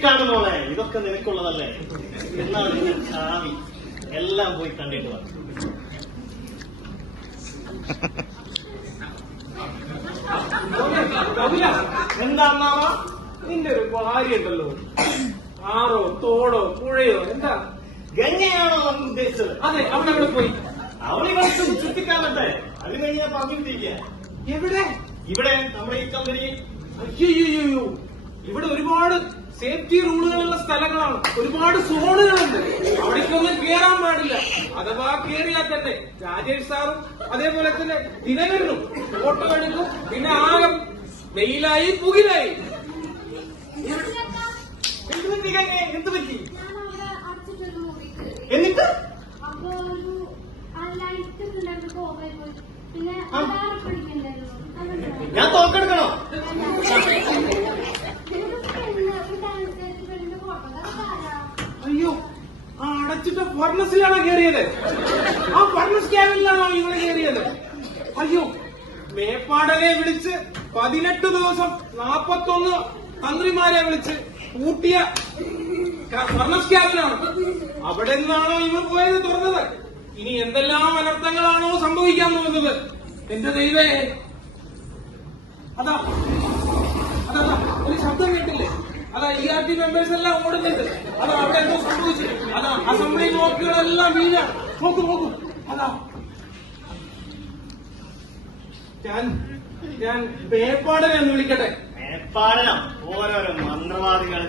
ചുറ്റിക്കാണ് മോളെ, ഇതൊക്കെ നിനക്കുള്ളതല്ലേ. എന്നാൽ നിങ്ങൾ ചാവി എല്ലാം പോയി കണ്ടിട്ട് വന്നു. എന്താ അമ്മാവ, നിന്റെ ഒരു ഭാര്യ ഉണ്ടല്ലോ, ആറോ തോടോ പുഴയോ എന്താ? ഗംഗയാണോ നമുക്ക് ഉദ്ദേശിച്ചത്? അതെ, അവിടെ അവിടെ പോയി. അവിടെ കളിച്ചും ചുറ്റിക്കാണട്ടെ. അതിന് വേണ്ടി ഞാൻ പറഞ്ഞു വിട്ടിരിക്കുക. എവിടെ? ഇവിടെ നമ്മുടെ ഈ കമ്പനി. അയ്യോ, ഇവിടെ ഒരുപാട് സേഫ്റ്റി റൂളുകളുള്ള സ്ഥലങ്ങളാണ്, ഒരുപാട് സോണുകളുണ്ട്. അവിടേക്കൊന്നും കേറാൻ പാടില്ല. അഥവാ കേറിയാൽ തന്നെ രാജേഷ് സാറും അതേപോലെ തന്നെ ദിനകരനും ഫോട്ടോ എടുക്കും. പിന്നെ ആകെ വെയിലായി പുകിലായി. എന്ത് പറ്റി? എന്നിട്ട് ഞാൻ തോക്കെടുക്കണോ? അയ്യോ, ആ അടച്ചിട്ട ഫർണസിലാണോ കയറിയത്? ആ ഫർണസ് ക്യാബിനിലാണോ ഇവിടെ കയറിയത്? അയ്യോ, മേപ്പാടനെ വിളിച്ച് 18 ദിവസം 41 തന്ത്രിമാരെ വിളിച്ച് കൂട്ടിയ ഫർണസ് ക്യാബിനാണ്. അവിടെ നിന്നാണോ ഇവർ പോയത് തുറന്നത്? ഇനി എന്തെല്ലാം അനർത്ഥങ്ങളാണോ സംഭവിക്കാൻ പോകുന്നത്? എന്റെ ദൈവേ, അതാ അതാ ഒരു ശബ്ദം കേട്ടില്ലേ? അതാ ERT മെമ്പേഴ്സ് എല്ലാം ഓടുന്നുണ്ട്. അതാ അവിടെ എന്തോ സംഭവിച്ചു. അതാ അസംബ്ലി ബ്ലോക്കുകളെല്ലാം വീഴാണ്. നോക്കൂ, അതാ ഞാൻ മേപ്പാടനെ ഒന്ന് വിളിക്കട്ടെ. മേപ്പാടനം ഓരോരോ മന്ത്രവാദികൾ.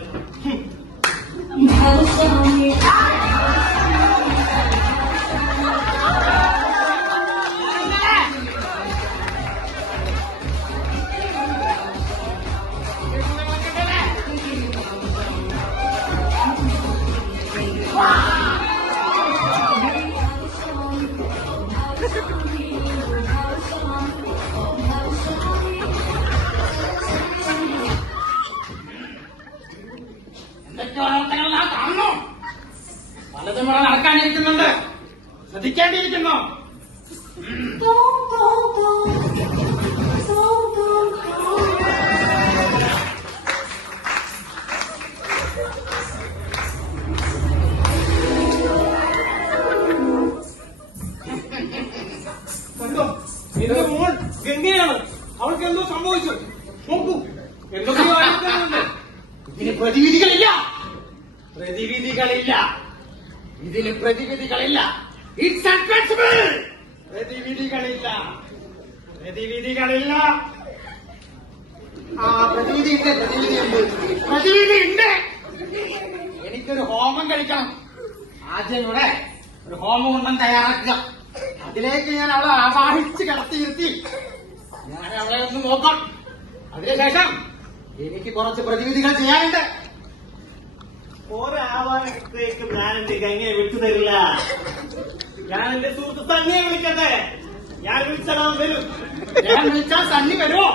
പലതും ഇവിടെ നടക്കാനിരിക്കുന്നുണ്ട്, ശ്രദ്ധിക്കേണ്ടിയിരിക്കുന്നു. കണ്ടോ, എന്റെ മോൾ ഗംഗയാണ്. അവൾക്ക് എന്തോ സംഭവിച്ചു. നോക്കൂ, എന്തൊക്കെയോ ആയിരിക്കുന്നുണ്ട്. ഇതിന് പ്രതിവിധികളില്ല. ഇതിന് പ്രതിവിധികളില്ല. ഇറ്റ്സ് അൺട്രസ്റ്റബിൾ. പ്രതിവിധികളില്ല. ആ പ്രതിവിധിയുണ്ട്. എനിക്കൊരു ഹോമം കഴിക്കണം. ആദ്യം ഇവിടെ ഒരു ഹോമകുണ്ടം തയ്യാറാക്കുക. അതിലേക്ക് ഞാൻ അവളെ ആവാഹിച്ച് കിടത്തിയിരുത്തി ഞാൻ അവളെ ഒന്ന് നോക്കാം. അതിനുശേഷം എനിക്ക് കുറച്ച് പ്രതിവിധികൾ ചെയ്യാനുണ്ട്. ഒരാവാനത്തേക്ക് ഞാൻ എന്റെ ഗംഗയെ വിട്ടുതരില്ല. ഞാൻ എന്റെ സുഹൃത്ത് സണ്ണിയെ വിളിക്കട്ടെ. ഞാൻ വിളിച്ചാൽ അവൻ വരും. ഞാൻ വിളിച്ചാൽ സണ്ണി വരുമോ?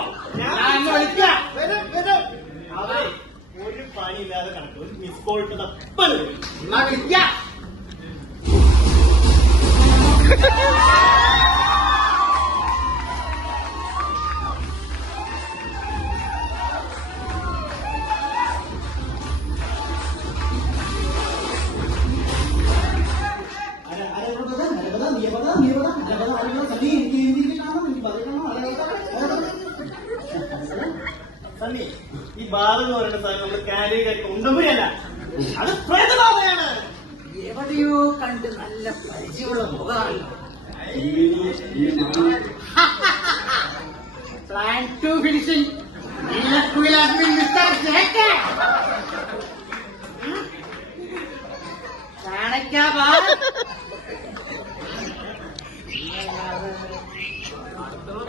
ഞാൻ വിളിക്കാം. വരും. അവരെ ഒരു പണിയില്ലാതെ കണക്ക് ഒരു മിസ് കോൾ തപ്പൽ എന്നാ വിളിക്കാം. സണ്ണി, ഈ ബാധ എന്ന് പറയുന്ന സാധനം നമ്മൾ കാലി കഴിക്കും ഉണ്ടമ്പുരല്ല, അത് പ്രേതബാധയാണ്. എവിടെയോ കണ്ട് നല്ല പരിചയമുള്ള മുഖമാണല്ലോ. Plan to finishing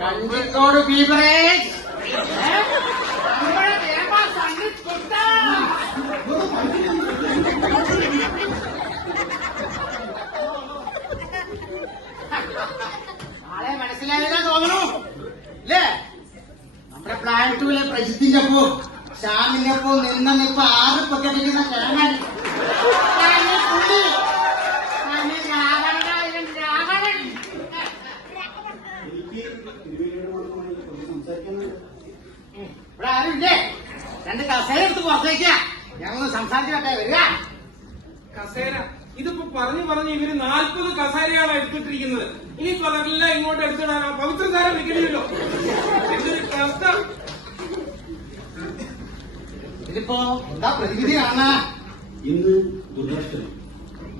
Kanjikode beverage ആളെ മനസ്സിലായില്ല തോന്നുന്നു അല്ലേ? നമ്മുടെ പ്ലാൻ ടൂലെ പ്രജിത്തിന്റെ ഒപ്പോ ശ്യാമിന്റെ ഒപ്പോ നിന്നിപ്പോ 6 പക്കടിക്കുന്ന കേമൻ ഇവിടെ ആരുമില്ലേ? 2 കസേര എടുത്ത് പുറത്തേക്കാ. ഞങ്ങൾ നമുക്കൊന്ന് സംസാരിച്ചിട്ടേ വരിക. കസേര ഇതിപ്പോ പറഞ്ഞു ഇവര് 40 കസേരയാണ് എടുത്തിട്ടിരിക്കുന്നത്. ഇനിയിപ്പോ അതെല്ലാം ഇങ്ങോട്ട് എടുത്തിടാനോ പവിത്രസാരം വെക്കണില്ലല്ലോ. എന്തൊരു കഷ്ടം. ഇതിപ്പോ എന്താ പ്രതിവിധിയാണ്? ഇന്ന് ദുർദർശനം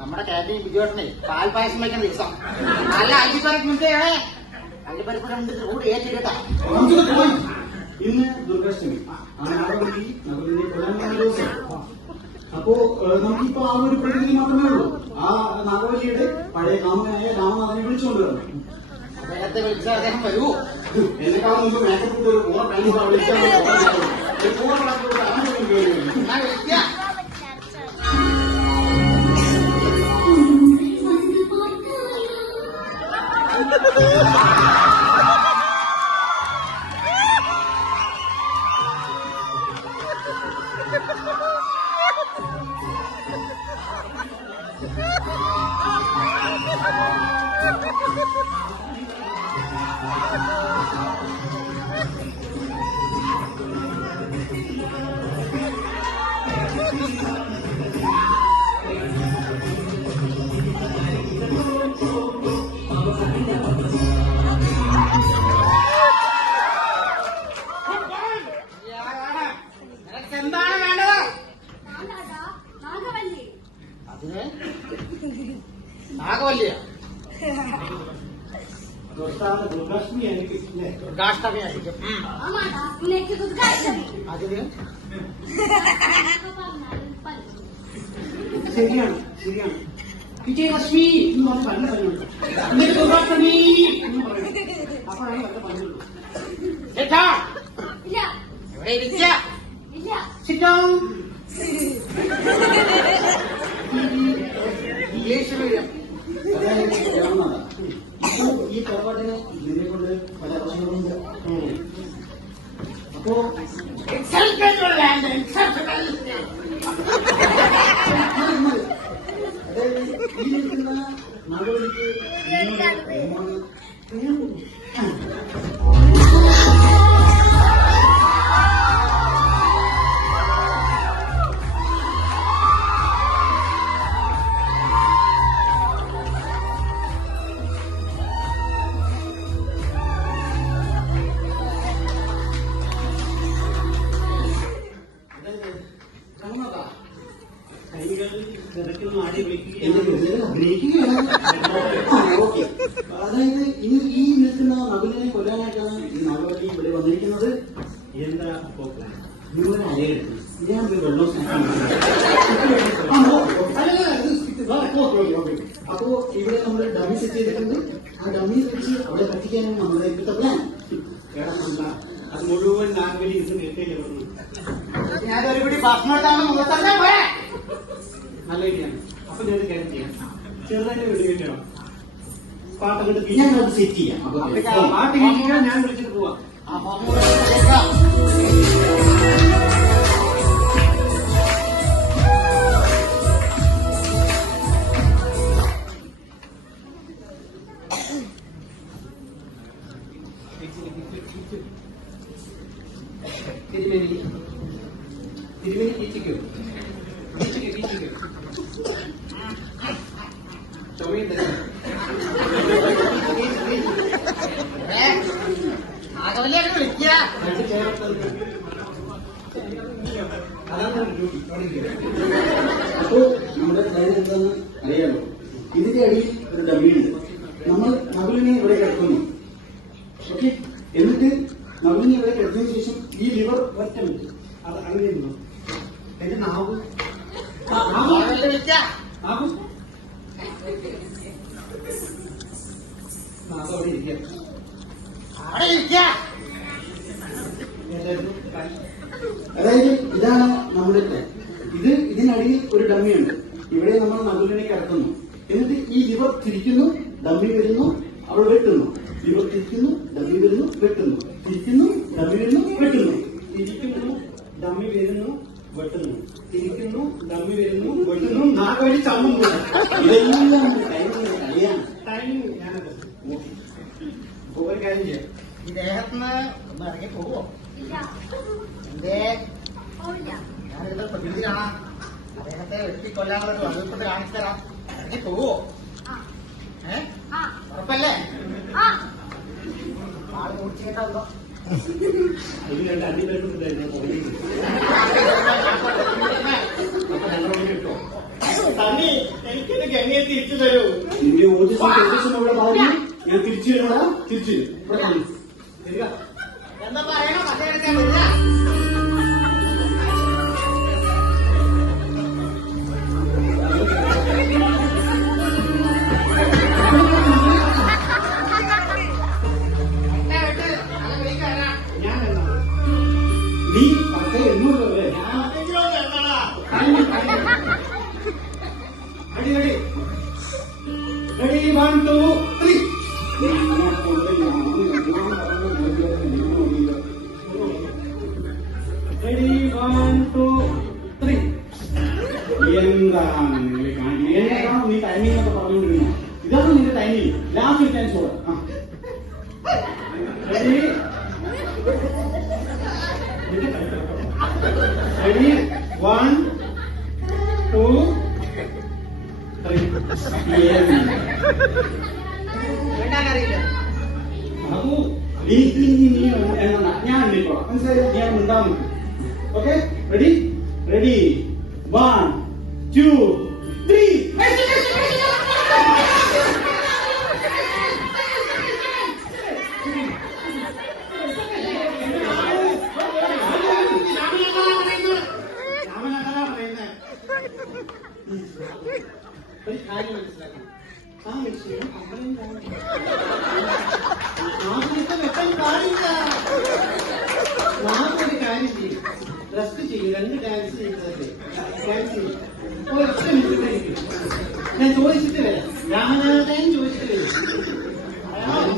നമ്മുടെ കാറ്ററിംഗ് ബിജുവേട്ടനെ പാൽപായസം വയ്ക്കുന്ന ദിവസം നല്ല അഞ്ചിപ്പറിക്കുമ്പോഴേ അഞ്ചിപ്പറിപ്പ് രണ്ട് കൂടി ഏറ്റിട്ടാ. ഇന്ന് ദുർഗാഷ്ടമി. ആ നാഗവല്ലി നഗരത്തിലെ പ്രധാനമായ ദിവസം. അപ്പോ നമുക്കിപ്പോ ആ ഒരു പ്രതിവിധി മാത്രമേ ഉള്ളൂ. ആ നാഗവല്ലിയുടെ പഴയ കാമനായ രാമനാഥനെ വിളിച്ചുകൊണ്ടുവരണം. അദ്ദേഹത്തെ വിളിച്ചാൽ അദ്ദേഹം വരുമോ? എന്നെക്കാളും മുമ്പ് മേക്കപ്പ് ഓണ പാൻസ് ഞാൻ വിളിക്കാം. എന്താണ് വേണ്ടത്? അതിന് നാഗവല്ലിയ ദുർഗാഷ്ടമി ആയിരിക്കും. ദുർഗാഷ്ടമി ആയിരിക്കും. അതിന് ശരിയാണ് വിജയലക്ഷ്മി എന്ന് പറഞ്ഞ് നല്ല പറഞ്ഞുണ്ട്. ദുർഗാഷ്ടമി എന്ന് പറയുന്നത് അപ്പോഴാണ് നല്ല പറഞ്ഞുള്ളൂ. ചേട്ടാ എവിടെ ഇരിക്ക? English medium. അതായത് രാമനാഥ ഈ പുറപ്പാട്ടിന് ഇതിനെ കൊണ്ട് പല പ്രശ്നങ്ങളുണ്ട്. അപ്പോ അതായത് ഈ നിൽക്കുന്ന നാഗവല്ലിക്ക് അതായത് ഇനി ഈ നിൽക്കുന്ന നകുലിനെ കൊല്ലാനായിട്ടാണ് ഈ നാഗവല്ലി ഇവിടെ വന്നിരിക്കുന്നത്. എന്താ നിങ്ങളുടെ അലയെടുത്ത് ഞാൻ വെള്ളം അപ്പോ ഇവിടെ നമ്മൾ ഡമ്മി സെറ്റ് ചെയ്തിട്ടുണ്ട്. ആ ഡമ്മി വെച്ച് അവിടെ കത്തിക്കാനാണ് നമ്മുടെ ഇപ്പോഴത്തെ പ്ലാൻ. അത് മുഴുവൻ നാഗവല്ലി ഇത് നിർത്തിയില്ല. ഞാനൊരു പിടി ഭക്ഷണം മുഖത്തന്നെ പോയേ. നല്ല രീതിയാണ്. അപ്പൊ ഞാൻ കാര്യം ചെയ്യാം. ചെറുതായിട്ട് വിളിക്കട്ടോ. പാട്ടൊക്കെ ഞാൻ അത് സെറ്റ് ചെയ്യാം. പാട്ട് കേൾക്കാൻ ഞാൻ വിളിച്ചിട്ട് പോവാം. തിരുമേനി ടീച്ചിക്കോ ചുമയും തരാം. നാഗവല്ലിയൊക്കെ വിളിക്കുക. അതാണ് ഡ്യൂട്ടി. അപ്പോ നമ്മുടെ പ്ലാൻ എന്താണെന്ന് അറിയാമോ? ഇതിന്റെ അടിയിൽ ഒരു ഡമ്മിയുണ്ട്. നമ്മൾ നകുലിനെ ഇവിടെ കിടക്കുന്നു. ഓക്കെ, എന്നിട്ട് നകുലിനെ ഇവിടെ കിടന്നതിന് ശേഷം ഈ ലിവർ ഒറ്റ മിനിറ്റ് അത് അങ്ങനെയുണ്ടോ എന്റെ നാവ് വിളിക്കുക. നാവ് നാവ് അവിടെ ഇരിക്കാം. അവിടെ ഇരിക്കുക. അതായത് ഇതാണ് നമ്മുടെ പ്ലാൻ. ഇതിനടിയിൽ ഒരു ഡമ്മിയുണ്ട്. ഇവിടെ നമ്മൾ നകുലിനെ കിടത്തുന്നു. എന്നിട്ട് ഈ ലിവർ തിരിക്കുന്നു, ഡമ്മി വരുന്നു, അവൾ വെട്ടുന്നു. ലിവർ തിരിക്കുന്നു, ഡമ്മി വരുന്നു, വെട്ടുന്നു. തിരിക്കുന്നു, ഡമ്മി വരുന്നു, വെട്ടുന്നു. തിരിക്കുന്നു, ഡമ്മി വരുന്നു, വെട്ടുന്നു. തിരിക്കുന്നു, ഡമ്മി വരുന്നു, വെട്ടുന്നു. നാഗവല്ലി ചമ്മുന്നു. ഇതെല്ലാം കളിയാണ്. ടൈമിങ് ഞാനത് നോക്കി. അപ്പൊ ഒരു കാര്യം ചെയ്യാം. ഈ ദേഹത്തുനിന്ന് ഒന്ന് ഇറങ്ങി പോവോ? എന്തേ ഞാനിത് പ്രകൃതി കാണാം. അദ്ദേഹത്തെ വെട്ടിക്കൊല്ലാനുള്ള വകുപ്പിട്ട് കാണിച്ചു തരാം. ഇനി പോവോ? ഉറപ്പല്ലേ? ആള് കുടിച്ചിട്ടുണ്ടോ? അതിൽ രണ്ട് അടിപേരുണ്ടായിരുന്നു തണ്ണി എനിക്കെന്റെ ഗംഗയെ തിരിച്ചു തരൂ. നിന്റെ ഓജസ്സും ഇവിടെ പറഞ്ഞു ഞാൻ തിരിച്ചു തരണടാ. തിരിച്ചു ഇവിടെ കാണും എന്താ പറയണോ? മറ്റേ വരിക. നീ പത്തേ എണ്ണൂറ് അല്ലേ? അടി അടി റെഡി 1 2 3 റെഡി 1 2 3 എന്താണ് നിങ്ങൾ കാണിക്കുന്നത്? ഏതാണോ നീ ടൈമിംഗ് ഒക്കെ പറഞ്ഞുകൊണ്ടിരുന്നത്? ഇതാണ് നിന്റെ ടൈമിംഗ്. ലാസ്റ്റ് ചാൻസ് കൂടെ. Ready ready 1 2 3 വേണ്ടാന്നറിയില്ല. അപ്പോ നീ എന്നാ ഞാൻ എണ്ണിക്കോളാം. മനസ്സിലായോ? ഞാൻ ഉണ്ടാവും. ഓക്കെ റെഡി റെഡി 1 2 3 ഒരു കാര്യം മനസ്സിലാക്കണം. ആ ലക്ഷ്യം അമ്മയും വെക്കാൻ പാടില്ല. നാളൊരു കാര്യം ചെയ്യും. റെസ്റ്റ് ചെയ്യും. 2 ഡാൻസ് ചെയ്യുന്നതല്ലേ? ഡാൻസ് ചെയ്യും. ഒറ്റ മിനിറ്റ് കഴിക്കും. ഞാൻ ചോദിച്ചിട്ട് വരാം. രാമനാഥൻ ചോദിച്ചിട്ട് വരും.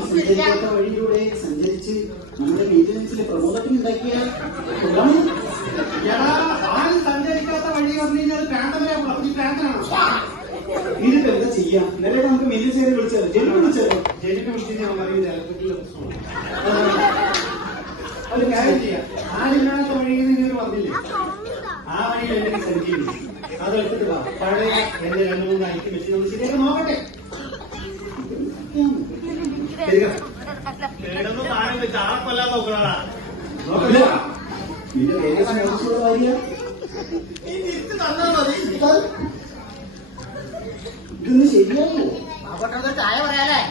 സഞ്ചരിക്കാത്ത വഴിയിലൂടെ സഞ്ചരിച്ച് നമ്മുടെ മെയിൻ്റനൻസിലെ പ്രമോദത്തിന് ഉണ്ടാക്കിയാൽ ആരും സഞ്ചരിക്കാത്ത വഴി പറഞ്ഞു കഴിഞ്ഞാൽ പ്രാന്തനാണോ? ഈ പ്രാന്തനാണോ? ഇതിപ്പോ എന്താ ചെയ്യാം? ഇന്നലെ നമുക്ക് മെയിൻ്റനൻസ് വിളിച്ചത് ജെനിക്ക് വിളിച്ചത്. ജെനിക്ക് വിളിച്ച് ഞാൻ പറയുന്നത് ഇലക്ട്രിക്കൽ പ്രശ്നമാണ്. ഒരു കാര്യം ചെയ്യാം. ആരില്ലാത്ത വഴിയിൽ നിങ്ങൾ പറഞ്ഞില്ലേ? ആ വഴിയിൽ എന്തെങ്കിലും സഞ്ചരിക്കും. അതെടുത്തിട്ട് വാ. പഴയ എന്റെ 2-3 ഐറ്റം വെച്ച് നമ്മൾ ശരിയാക്കി നോക്കട്ടെ. കേടൊന്നും താഴെ വെച്ച് ആളെ കൊല്ലാൻ നോക്കണടാ. നോക്കില്ല നിന്റെ വേഗം വാരിയ നീ തിരിച്ചു തന്നാ മതി. ഇതൊന്നും ശരിയാവോ? അവിടെ ചായ പറയാലേ?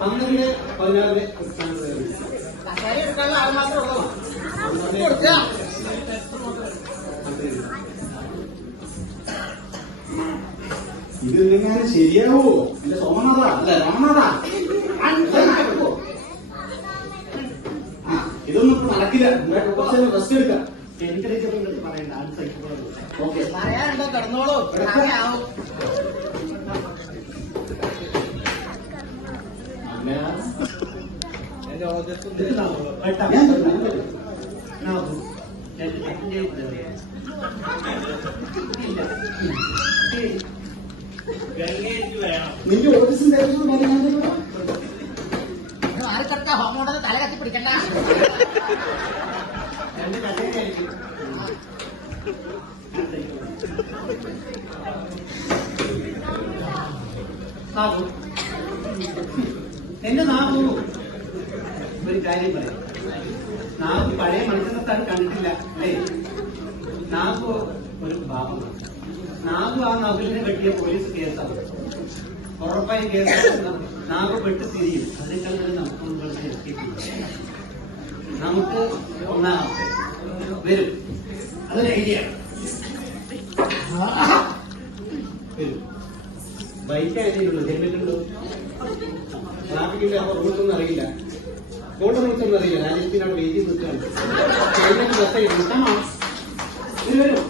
12 16 കസേര എടുക്കാനുള്ള ആൾ മാത്രമേ ഉള്ളൂ. കൊടുക്കുക. ഇതെങ്ങനെ ശരിയാവോ? എന്റെ സോമനാഥ അല്ല രാമനാഥ. ഇതൊന്നും ഇപ്പൊ നടക്കില്ല. കുറച്ച് റെസ്റ്റ് എടുക്കാം. എനിക്കറിയിച്ചപ്പോൾ പറയണ്ട. അത് സഹിക്കപ്പെടുന്നു. ഓക്കെ പറയാനുണ്ടോ? കിടന്നോളൂ. ആവും. എന്റെ ഓജസ്സും ഗംഗയ്ക്ക് വേണം. നിന്റെ ഓഫീസിന്റെ ആർക്കടക്ക ഹോമോടെ തല കത്തി പിടിക്കണ്ട. എന്റെ കഥയായിരിക്കും. നാഗു എന്റെ നാഗു ഒരു കാര്യം പറയാം. നാഗു പഴയ മനുഷ്യനത്താണ് കണ്ടിട്ടില്ല അല്ലേ? നാഗു ഒരു പാപമാണ്. നാഗു ആ നകുലിനെ വെട്ടിയ പോലീസ് കേസാണ്. ഉറപ്പായി കേസ് നാഗു പെട്ട് തിരിയും. അതിനേക്കാൾ നമുക്ക് നമുക്ക് ഒന്നാം വരും. അതൊരു ഐഡിയ വരും. ബൈക്ക് ആയിട്ടുള്ളൂ. ഹെൽമെറ്റ് ഉണ്ടോ? ട്രാഫിക്കില്ല. അപ്പൊ റൂൾസൊന്നും അറിയില്ല. കോട്ട റൂൾസൊന്നും അറിയില്ല. രാജസ്ഥാനോട് വെയിറ്റ് ചെയ്ത് നിൽക്കുകയാണ്. ഹെൽമെറ്റ് ബസ്സായിട്ട് നിൽക്കാമോ? ഇത് വരും.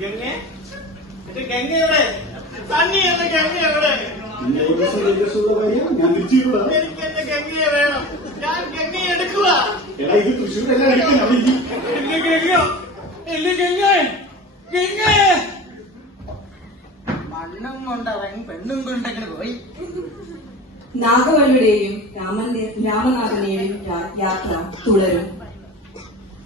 ഗംഗ എന്റെ ഗംഗ എവിടെ? തണ്ണി എന്റെ ഗംഗ എവിടെ? എന്റെ 5 ലക്ഷമുള്ള കാര്യം ഞാൻ തിരിച്ചിട്ടുള്ള എനിക്ക് എന്റെ ഗംഗയെ വേണം. ഞാൻ ഗംഗയെ എടുക്കുക. എടാ ഇത് തൃശ്ശൂരെല്ലാം അടിക്കണം അവിടെ ഇരി. എന്റെ ഗംഗ, എന്റെ ഗംഗയെ, ഗംഗയെ. മണ്ണും കൊണ്ടവൻ പെണ്ണും കൊണ്ടങ്ങനെ പോയി. നാഗവല്ലിയുടെയും രാമനാഥന്റെയും യാത്ര തുടരും.